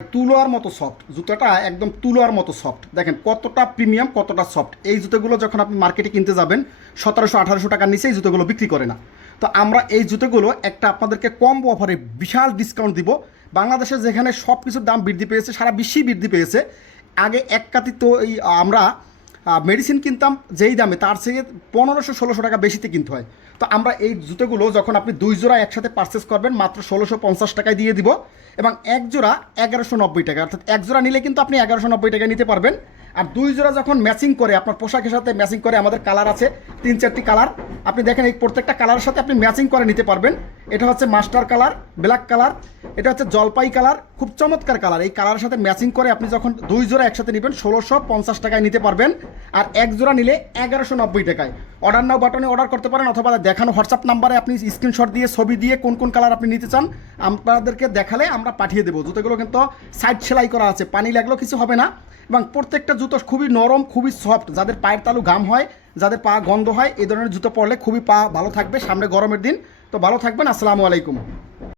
তুলোর মতো সফট জুতোটা, একদম তুলোর মতো সফট। দেখেন কতটা প্রিমিয়াম, কতটা সফট। এই জুতোগুলো যখন আপনি মার্কেটে কিনতে যাবেন 1700-1800 টাকার নিচে এই জুতোগুলো বিক্রি করে না। তো আমরা এই জুতোগুলো একটা আপনাদেরকে কম অফারে বিশাল ডিসকাউন্ট দিব। বাংলাদেশে যেখানে সব কিছুর দাম বৃদ্ধি পেয়েছে, সারা বিশ্বেই বৃদ্ধি পেয়েছে। আগে এক কাতি তো এই আমরা মেডিসিন কিনতাম যেই দামে, তার থেকে 1500-1600 টাকা বেশিতে কিনতে হয়। তো আমরা এই জুতোগুলো যখন আপনি 2 জোড়া একসাথে পারচেস করবেন মাত্র 1650 টাকায় দিয়ে দিব, এবং এক জোড়া 1190 টাকা। অর্থাৎ এক জোড়া নিলে কিন্তু আপনি 1190 টাকায় নিতে পারবেন। আর 2 জোড়া যখন ম্যাচিং করে, আপনার পোশাকের সাথে ম্যাচিং করে, আমাদের কালার আছে 3-4টি কালার, আপনি দেখেন এই প্রত্যেকটা কালারের সাথে আপনি ম্যাচিং করে নিতে পারবেন। এটা হচ্ছে মাস্টার কালার, ব্ল্যাক কালার, এটা হচ্ছে জলপাই কালার, খুব চমৎকার কালার। এই কালারের সাথে ম্যাচিং করে আপনি যখন 2 জোড়া একসাথে নেবেন 1650 টাকায় নিতে পারবেন। আর এক জোড়া নিলে 1190 টাকায়। অর্ডার নাও বাটনে অর্ডার করতে পারেন, অথবা দেখানো হোয়াটসঅ্যাপ নাম্বারে আপনি স্ক্রিনশট দিয়ে ছবি দিয়ে কোন কোন কালার আপনি নিতে চান আপনাদেরকে দেখালে আমরা পাঠিয়ে দেবো। জুতোগুলো কিন্তু সাইড সেলাই করা আছে, পানি লাগলেও কিছু হবে না। এবং প্রত্যেকটা জুতো খুবই নরম, খুবই সফট। যাদের পায়ের তালু ঘাম হয়, যাদের পা গন্ধ হয়, এই ধরনের জুতো পরলে খুবই পা ভালো থাকবে। সামনে গরমের দিন, তো ভালো থাকবেন। আসসালামু আলাইকুম।